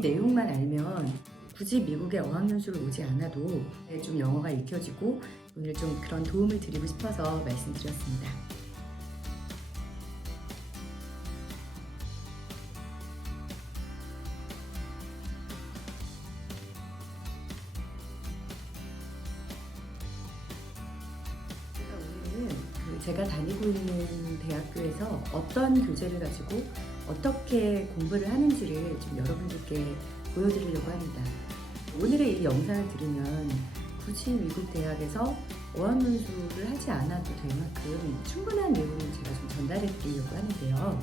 이 내용만 알면 굳이 미국에 어학연수를 오지 않아도 좀 영어가 익혀지고 오늘 좀 그런 도움을 드리고 싶어서 말씀드렸습니다. 오늘은 제가 다니고 있는 대학교에서 어떤 교재를 가지고 어떻게 공부를 하는지를 좀 여러분들께 보여드리려고 합니다. 오늘의 이 영상을 들으면 굳이 미국 대학에서 어학연수를 하지 않아도 될 만큼 충분한 내용을 제가 좀 전달해 드리려고 하는데요.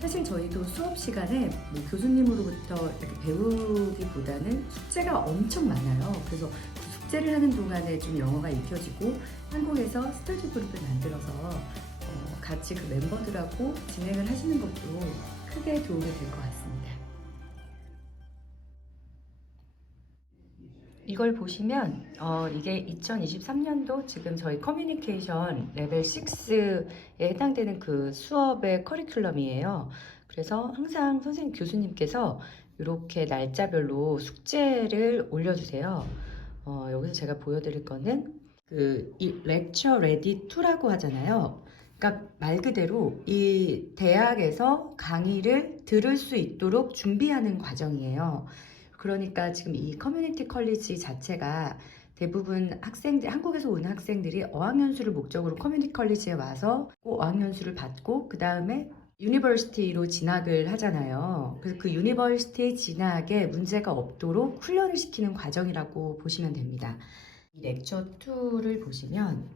사실 저희도 수업 시간에 교수님으로부터 이렇게 배우기보다는 숙제가 엄청 많아요. 그래서 그 숙제를 하는 동안에 좀 영어가 익혀지고 한국에서 스터디 그룹을 만들어서 같이 그 멤버들하고 진행을 하시는 것도 크게 도움이 될 것 같습니다. 이걸 보시면 이게 2023년도 지금 저희 커뮤니케이션 레벨 6에 해당되는 그 수업의 커리큘럼이에요. 그래서 항상 선생님 교수님께서 이렇게 날짜별로 숙제를 올려주세요. 여기서 제가 보여드릴 거는 이 렉처 레디 2라고 하잖아요. 그러니까 말 그대로 이 대학에서 강의를 들을 수 있도록 준비하는 과정이에요. 그러니까 지금 이 커뮤니티 컬리지 자체가 대부분 학생들, 한국에서 오는 학생들이 어학연수를 목적으로 커뮤니티 컬리지에 와서 어학연수를 받고 그 다음에 유니버시티로 진학을 하잖아요. 그래서 그 유니버시티 진학에 문제가 없도록 훈련을 시키는 과정이라고 보시면 됩니다. 이 렉처 2를 보시면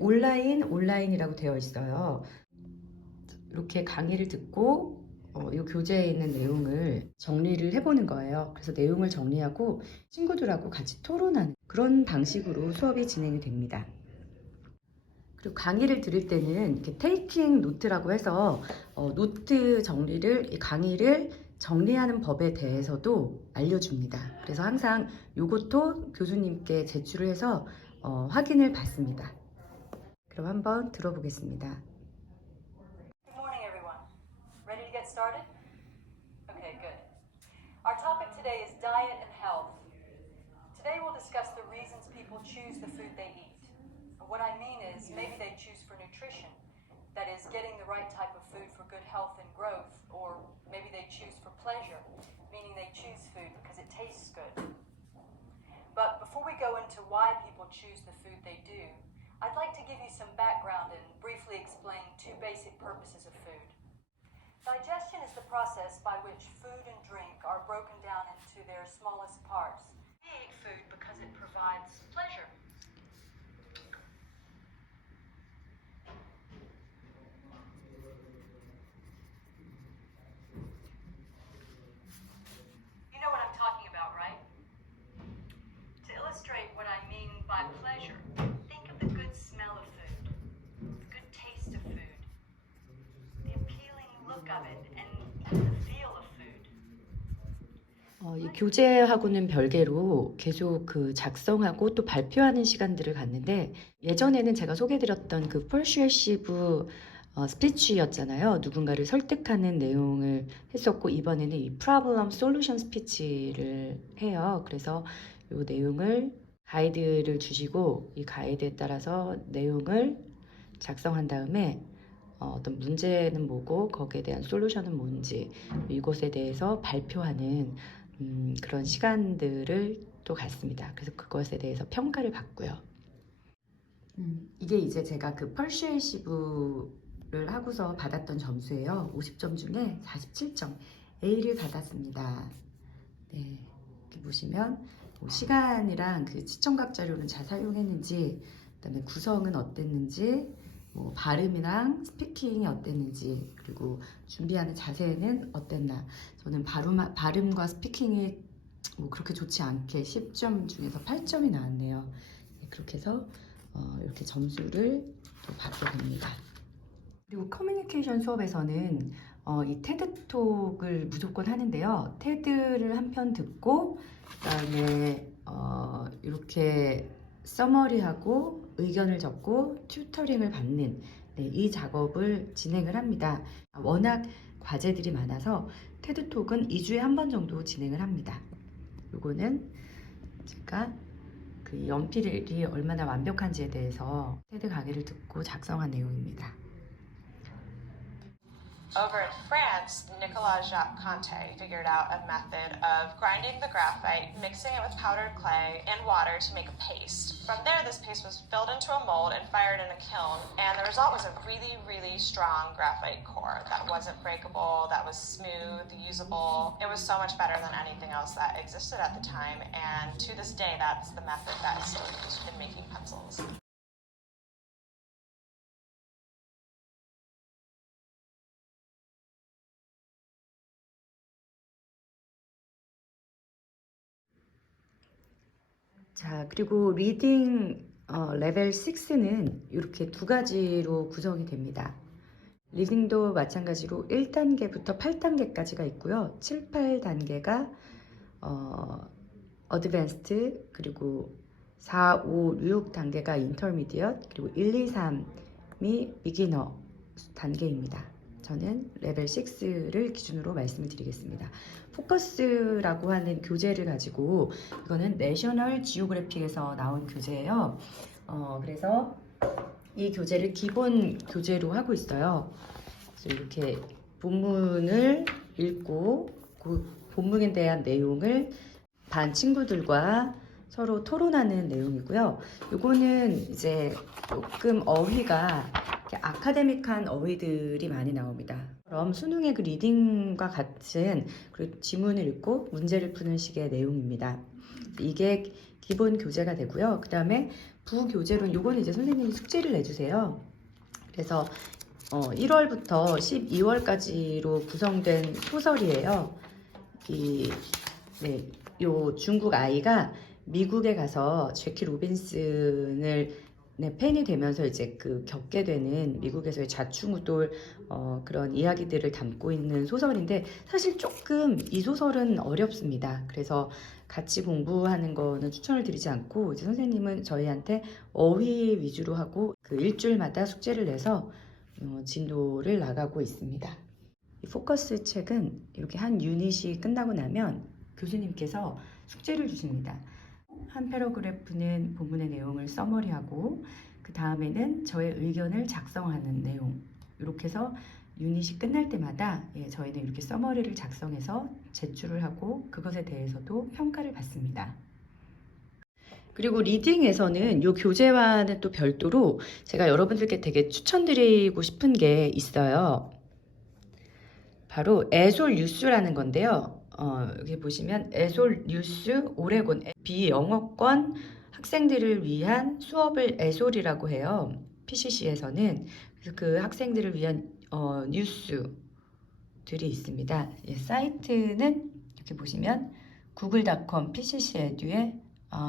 온라인이라고 되어 있어요. 이렇게 강의를 듣고 이 교재에 있는 내용을 정리를 해보는 거예요. 그래서 내용을 정리하고 친구들하고 같이 토론하는 그런 방식으로 수업이 진행이 됩니다. 그리고 강의를 들을 때는 이렇게 테이킹 노트라고 해서 노트 정리를, 이 강의를 정리하는 법에 대해서도 알려줍니다. 그래서 항상 이것도 교수님께 제출을 해서 확인을 받습니다. 그럼 한번 들어보겠습니다. Started? Okay, good. Our topic today is diet and health. Today we'll discuss the reasons people choose the food they eat. What I mean is maybe they choose for nutrition, that is getting the right type of food for good health and growth, or maybe they choose for pleasure, meaning they choose food because it tastes good. But before we go into why people choose the food they do, I'd like to give you some background and briefly explain two basic purposes of food. Digestion is the process by which food and drink are broken down into their smallest parts. We eat food because it provides pleasure. You know what I'm talking about, right? To illustrate what I mean by pleasure, think of the good smell of food, the good taste of food, the appealing look of it, and the feel of food. 이 교재하고는 별개로 계속 그 작성하고 또 발표하는 시간들을 갖는데 예전에는 제가 소개드렸던 그 퍼슈에시브 스피치였잖아요. 누군가를 설득하는 내용을 했었고 이번에는 이 프로블럼 솔루션 스피치를 해요. 그래서 이 내용을 가이드를 주시고 이 가이드에 따라서 내용을 작성한 다음에 어떤 문제는 뭐고 거기에 대한 솔루션은 뭔지 이것에 대해서 발표하는 그런 시간들을 또 갖습니다. 그래서 그것에 대해서 평가를 받고요. 이게 이제 제가 그 퍼슈에이시브를 하고서 받았던 점수예요. 50점 중에 47점 A를 받았습니다. 네, 이렇게 보시면 시간이랑 그 시청각 자료는 잘 사용했는지, 그다음에 구성은 어땠는지, 발음이랑 스피킹이 어땠는지, 그리고 준비하는 자세는 어땠나. 저는 발음과 스피킹이 그렇게 좋지 않게 10점 중에서 8점이 나왔네요. 그렇게 해서 이렇게 점수를 또 받게 됩니다. 그리고 커뮤니케이션 수업에서는 이 테드톡을 무조건 하는데요. 테드를 한 편 듣고 그다음에 이렇게 서머리하고 의견을 적고 튜터링을 받는 이 작업을 진행을 합니다. 워낙 과제들이 많아서 테드톡은 2주에 한 번 정도 진행을 합니다. 요거는 제가 그 연필이 얼마나 완벽한지에 대해서 테드 강의를 듣고 작성한 내용입니다. Over in France, Nicolas Jacques Conte figured out a method of grinding the graphite, mixing it with powdered clay and water to make a paste. From there, this paste was filled into a mold and fired in a kiln, and the result was a really, really strong graphite core that wasn't breakable, that was smooth, usable. It was so much better than anything else that existed at the time, and to this day, that's the method that is still used in making pencils. 자, 그리고 리딩 레벨 6는 이렇게 두 가지로 구성이 됩니다. 리딩도 마찬가지로 1단계부터 8단계까지가 있고요. 7, 8단계가 어드밴스드, 그리고 4, 5, 6단계가 인터미디엇, 그리고 1, 2, 3이 비기너 단계입니다. 저는 레벨 6를 기준으로 말씀을 드리겠습니다. 포커스라고 하는 교재를 가지고, 이거는 내셔널 지오그래픽에서 나온 교재예요. 그래서 이 교재를 기본 교재로 하고 있어요. 그래서 이렇게 본문을 읽고 그 본문에 대한 내용을 반 친구들과 서로 토론하는 내용이고요. 요거는 이제 조금 어휘가 아카데믹한 어휘들이 많이 나옵니다. 그럼 수능의 그 리딩과 같은 그 지문을 읽고 문제를 푸는 식의 내용입니다. 이게 기본 교재가 되고요. 그 다음에 부교재로는 요거는 이제 선생님이 숙제를 내주세요. 그래서 1월부터 12월까지로 구성된 소설이에요. 요 중국 아이가 미국에 가서 제키 로빈슨을 팬이 되면서 이제 그 겪게 되는 미국에서의 좌충우돌 그런 이야기들을 담고 있는 소설인데, 사실 조금 이 소설은 어렵습니다. 그래서 같이 공부하는 거는 추천을 드리지 않고, 이제 선생님은 저희한테 어휘 위주로 하고 그 일주일마다 숙제를 내서 진도를 나가고 있습니다. 이 포커스 책은 이렇게 한 유닛이 끝나고 나면 교수님께서 숙제를 주십니다. 한 패러그래프는 본문의 내용을 서머리하고, 그 다음에는 저의 의견을 작성하는 내용, 이렇게 해서 유닛이 끝날 때마다 저희는 이렇게 서머리를 작성해서 제출을 하고 그것에 대해서도 평가를 받습니다. 그리고 리딩에서는 이 교재와는 또 별도로 제가 여러분들께 되게 추천드리고 싶은 게 있어요. 바로 에솔 뉴스라는 건데요. 여기 보시면 에솔 뉴스 오레곤 비영어권 학생들을 위한 수업을 에솔이라고 해요. PCC에서는. 그래서 그 학생들을 위한 뉴스들이 있습니다. 사이트는 이렇게 보시면 구글.com PCC 에듀에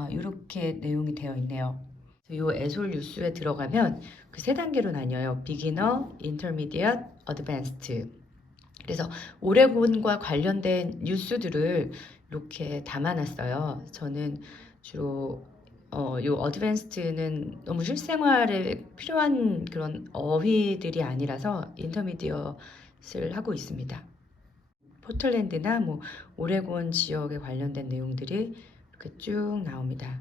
이렇게 내용이 되어 있네요. 이 에솔 뉴스에 들어가면 그 세 단계로 나뉘어요. 비기너, 인터미디엇, 어드밴스드. 그래서 오레곤과 관련된 뉴스들을 이렇게 담아놨어요. 저는 주로 요 어드밴스드는 너무 실생활에 필요한 그런 어휘들이 아니라서 인터미디엇을 하고 있습니다. 포틀랜드나 뭐 오레곤 지역에 관련된 내용들이 이렇게 쭉 나옵니다.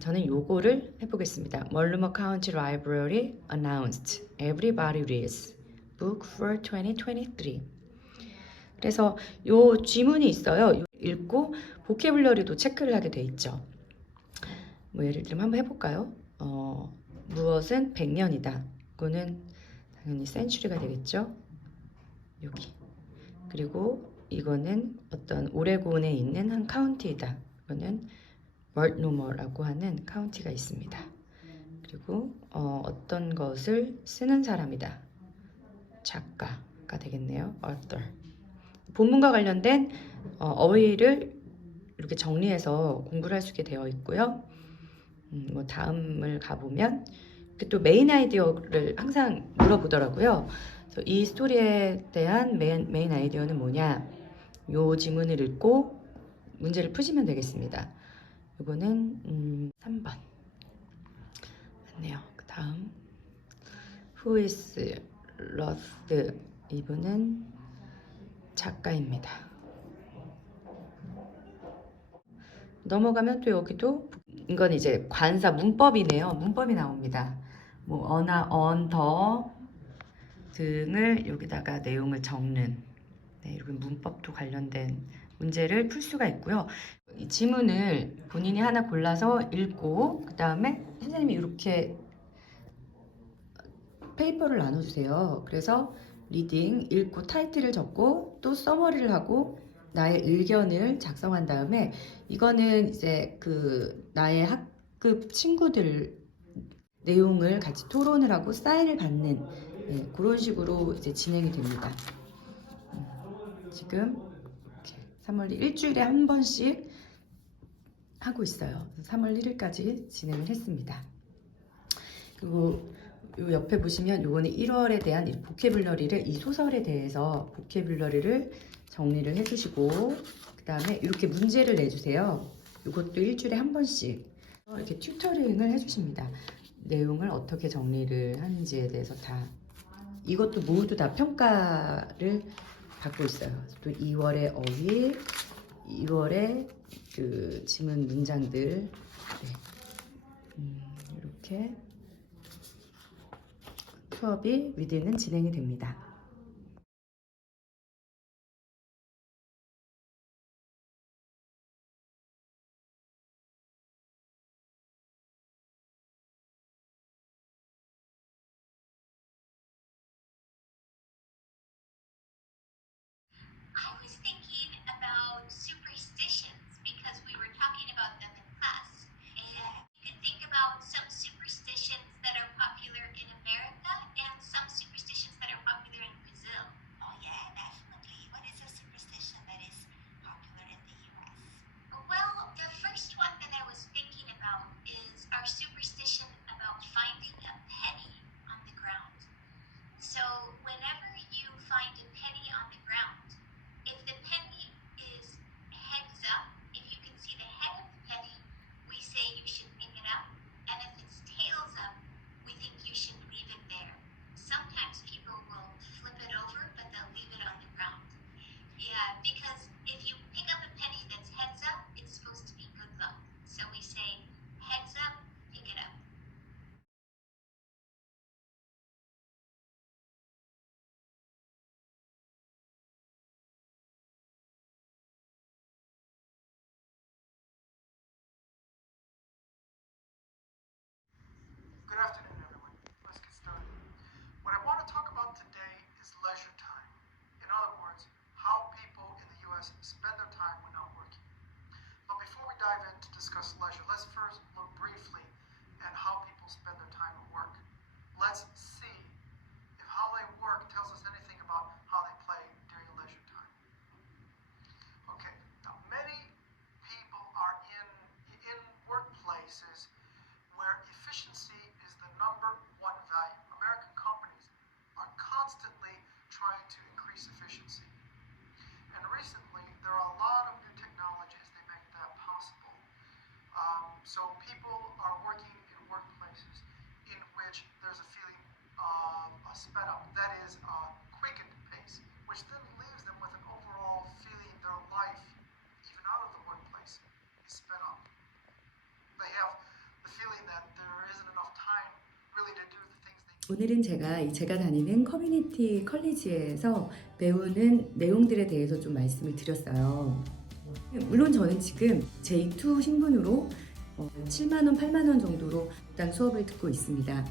저는 요거를 해보겠습니다. 멀루머 카운티 라이브러리 announced everybody reads book for 2023. 그래서 요 지문이 있어요. 읽고 보캐블러리도 체크를 하게 돼 있죠. 뭐 예를 들면 한번 해볼까요? 무엇은 100년이다. 이거는 당연히 센츄리가 되겠죠. 여기. 그리고 이거는 어떤 오레곤에 있는 한 카운티이다. 이거는 멀티노머라고 하는 카운티가 있습니다. 그리고 어떤 것을 쓰는 사람이다. 작가가 되겠네요. author. 본문과 관련된 어휘를 이렇게 정리해서 공부를 할 수 있게 되어 있고요. 뭐 다음을 가보면 또 메인 아이디어를 항상 물어보더라고요. 그래서 이 스토리에 대한 메인 아이디어는 뭐냐? 요 지문을 읽고 문제를 푸시면 되겠습니다. 이거는 3번 맞네요. 그 다음 Who is Ruth 이분은 작가입니다. 넘어가면 또 여기도 이건 이제 관사 문법이네요. 문법이 나옵니다. 뭐 어나 언더 등을 여기다가 내용을 적는 이런 문법도 관련된 문제를 풀 수가 있고요. 이 지문을 본인이 하나 골라서 읽고 그 다음에 선생님이 이렇게 페이퍼를 나눠주세요. 그래서 리딩, 읽고 타이틀을 적고 또 서머리를 하고 나의 의견을 작성한 다음에 이거는 이제 그 나의 학급 친구들 내용을 같이 토론을 하고 사인을 받는 그런 식으로 이제 진행이 됩니다. 지금 이렇게 3월 일주일에 한 번씩 하고 있어요. 3월 1일까지 진행을 했습니다. 그리고 요 옆에 보시면 요거는 1월에 대한 이 보캐블러리를 이 소설에 대해서 보캐블러리를 정리를 해주시고 그 다음에 이렇게 문제를 내주세요. 이것도 일주일에 한 번씩 이렇게 튜터링을 해주십니다. 내용을 어떻게 정리를 하는지에 대해서 다 이것도 모두 다 평가를 받고 있어요. 또 2월에 어휘, 2월에 그 지문 문장들 이렇게 수업이 위드는 진행이 됩니다. I was thinking about superstitions because we were talking about them in class. And you could think about some superstitions that are popular in America and some superstitions that are popular in Brazil. Oh yeah, definitely. What is a superstition that is popular in the US? Well, the first one that I was thinking about is our superstition about finding a penny on the ground. So whenever you find a penny on the ground, if the penny is heads up, if you can see the head of the penny, we say you should pick it up. And if it's tails up, we think you should leave it there. Sometimes people will flip it over, but they'll leave it on the ground. Yeah, because if you pick up a penny that's heads up, it's supposed to be good luck. So we say, heads up, pick it up. Good afternoon, everyone. Let's get started. What I want to talk about today is leisure time. In other words, how people in the U.S. spend their time when not working. But before we dive in to discuss leisure, let's first look briefly at how people spend their time at work. Let's see if how they work tells us anything about how they play during leisure time. Okay, now many people are in workplaces where efficiency is the number one value. American companies are constantly trying to increase efficiency. And recently, there are a lot of new technologies that make that possible. So people are working in workplaces in which there's a feeling of a sped up, that is a quickened pace, which then leaves them with an overall feeling their life, even out of the workplace, is sped up. They have the feeling that there isn't enough time really to do the things they 오늘은 제가 다니는 커뮤니티 컬리지에서 배우는 내용들에 대해서 좀 말씀을 드렸어요. 물론 저는 지금 J2 신분으로 7만원, 8만원 정도로 일단 수업을 듣고 있습니다.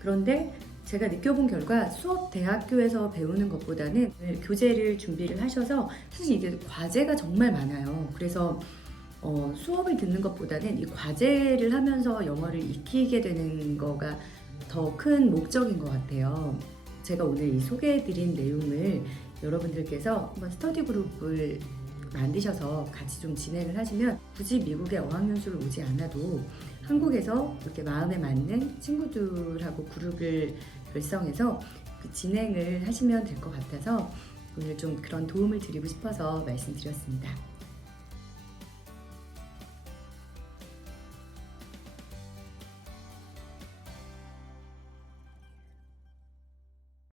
그런데 제가 느껴본 결과 수업 대학교에서 배우는 것보다는 교재를 준비를 하셔서 사실 이게 과제가 정말 많아요. 그래서 수업을 듣는 것보다는 이 과제를 하면서 영어를 익히게 되는 거가 더 큰 목적인 것 같아요. 제가 오늘 이 소개해드린 내용을 여러분들께서 한번 스터디 그룹을 만드셔서 같이 좀 진행을 하시면 굳이 미국에 어학연수를 오지 않아도 한국에서 이렇게 마음에 맞는 친구들하고 그룹을 결성해서 그 진행을 하시면 될 것 같아서 오늘 좀 그런 도움을 드리고 싶어서 말씀드렸습니다.